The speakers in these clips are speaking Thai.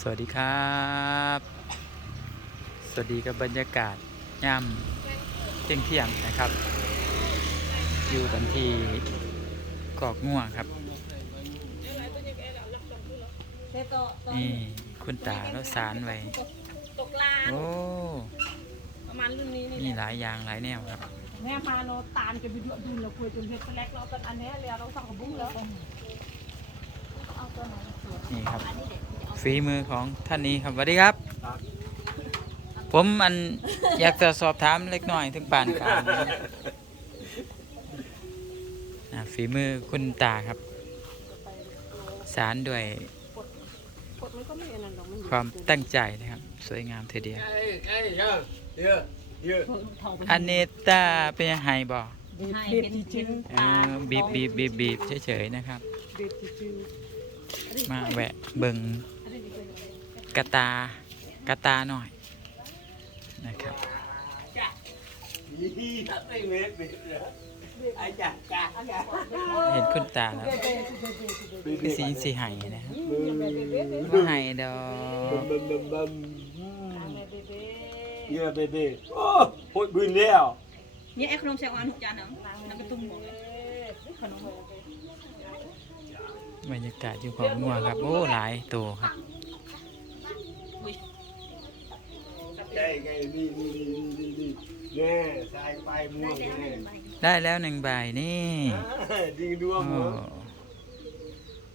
สวัสดีครับ สวัสดีกับบรรยากาศย่ำเที่ยงเที่ยงๆนะครับ อยู่กันที่กอกง่วงครับนี่คุณตาแล้วสารไว้ตกลานโอ้ประมาณรุ่นนี้นี่มีแหหละลายอย่างหลายแนวครับแม่มาโนตาลกันไปดูดูเราคุยจนเฮ็ดแลกเราตอนอันนี้แล้วเราสั่งกับบุ้งแล้วนี่ครับ ฝีมือของท่านนี้ครับสวัสดีครับ ผมมันอยากจะสอบถามเล็กน้อยถึงปานกลางอ่าฝีมือคุณตาครับ สารด้วยกดมันก็ไม่อันนั้นหรอกมันความตั้งใจนะครับ สวยงามทีเดียว Ê, ê, nhớ, nhớ, nhớ. อันเนตาเป็นไฮบอให้เป็นจริงเออบีบบีบบีบบีบเฉยๆนะครับ มาแวะเบิง กระตากระตาหน่อยนะครับ Ý, thật đấy, mệt, mệt rồi. Ai chà, chà, chà. เห็นคุณตาแล้ว Bì, คือ bì, สี bì. สีไห้นะครับ Bùm, ว่าไห้ดอก bùm, bùm, bùm, bùm. Nhớ, bì, bì. Ô, hội bùn leo. เนี่ยไอ้ขนมแซวอันหกจานเนาะน้ำกระตุ้มหมดเลยขนมบรรยากาศอยู่ของงัวครับ โอ้ หลายตัวครับ Đây, đây, đi, đi, đi, đi, đi, đi. Nè, sai quay mua nè. ได้แล้วหนึ่งใบนี่ À, đi đua โอ้ mua.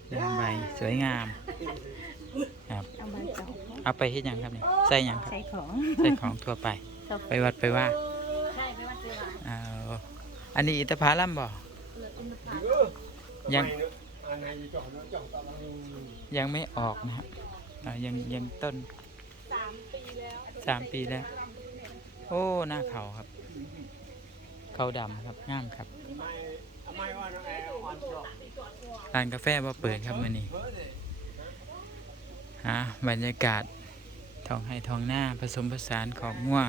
หนึ่งใบสวยงาม ครับเอาใบเก่าเอาไปเฮ็ดหยังครับเนี่ยใส่หยังครับใส่ของ ใส่ของทั่วไปไปวัดไปว่าใช่ไปวัดเจวาเอาอันนี้อิตาพาลัมบ่ยัง Mày nữa. À, này thì chọn nó, chọn tao bằng- ยังไม่ออกนะครับอ่ายังยังต้นสามปีแล้ว สามปีแล้ว โอ้หน้าเขาครับ เขาดำครับงามครับร้านกาแฟบ่เปิดครับมื้อนี้ฮะบรรยากาศทองให้ทองหน้าผสมผสานของง่ว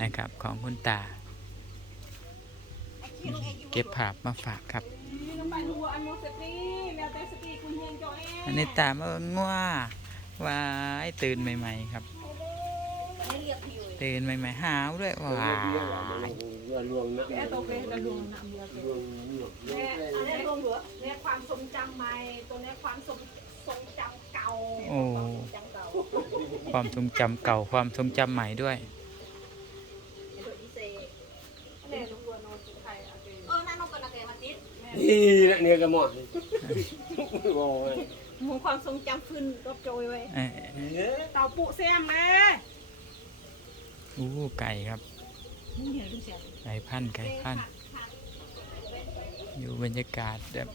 นะครับของคุณตา เก็บภาพมาฝากครับอันนี้แต่สตีคุณเฮียงจอเออันนี้ตามางง่ววายตื่นใหม่ ๆ ครับ ตื่นใหม่ๆหาวด้วยว้าวโตเป็นะดวงน้ำเรือ Luồng ngược, แม่ ngược อัน lên. นี้รวมเหลือแม่ความทรงจำใหม่ตัวนี้ความทรงทรงจำเก่าโอ้ความทรงจำเก่าความทรงจำใหม่ด้วยตัวอีเซแม่รู้ว่านอนสุดไทยอาเนั่นนกระเกมาติด Đi, lại nè cái mỏ. Rồi. หมูความทรงจำขึ้นรบโจยไว้เอ้ย Nhớ. เต่าปุแซมแม่ อู้ไก่ครับ ไก่พันไก่พันอยู่บรรยากาศแบบ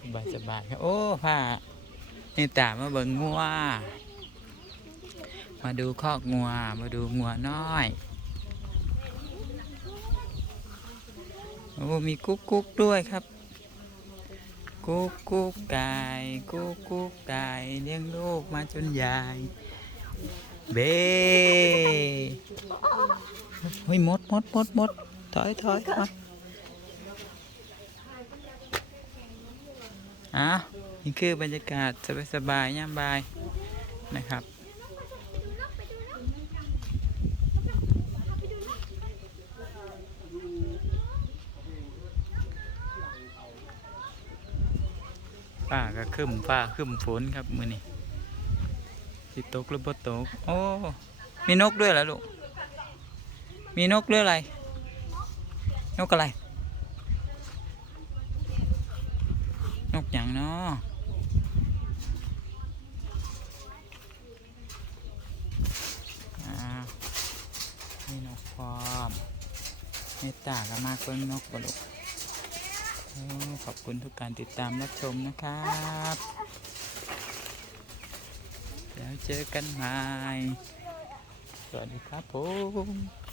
สบายสบายๆครับ โอ้ผ้านี่ตามาเบิ่งงัว มาดูคอกงัว มาดูงัวน้อย โอ้ มีกุ๊กกุ๊กด้วยครับ กุ๊กกุ๊กไก่ กุ๊กกุ๊กไก่เลี้ยงลูกมาจนใหญ่ เบ้เฮ้ยมดมดมดมดถอยถอยถอยอะนี่คือบรรยากาศสบายสบายๆย่ามบายนะครับป้าก็ขึ้นฟ้าขึ้นฝนครับมือนี้ สิตกหรือบ่ตก โอ้ มีนกด้วยเหรอลูก มีนกหรืออะไร นกอะไร นกอย่างเนาะอ่ามีนกพร้อมเมตตาก็มากเบิ่งนกบ่ลูกขอบคุณทุกการติดตามรับชมนะครับ เจอกันใหม่ สวัสดีครับผม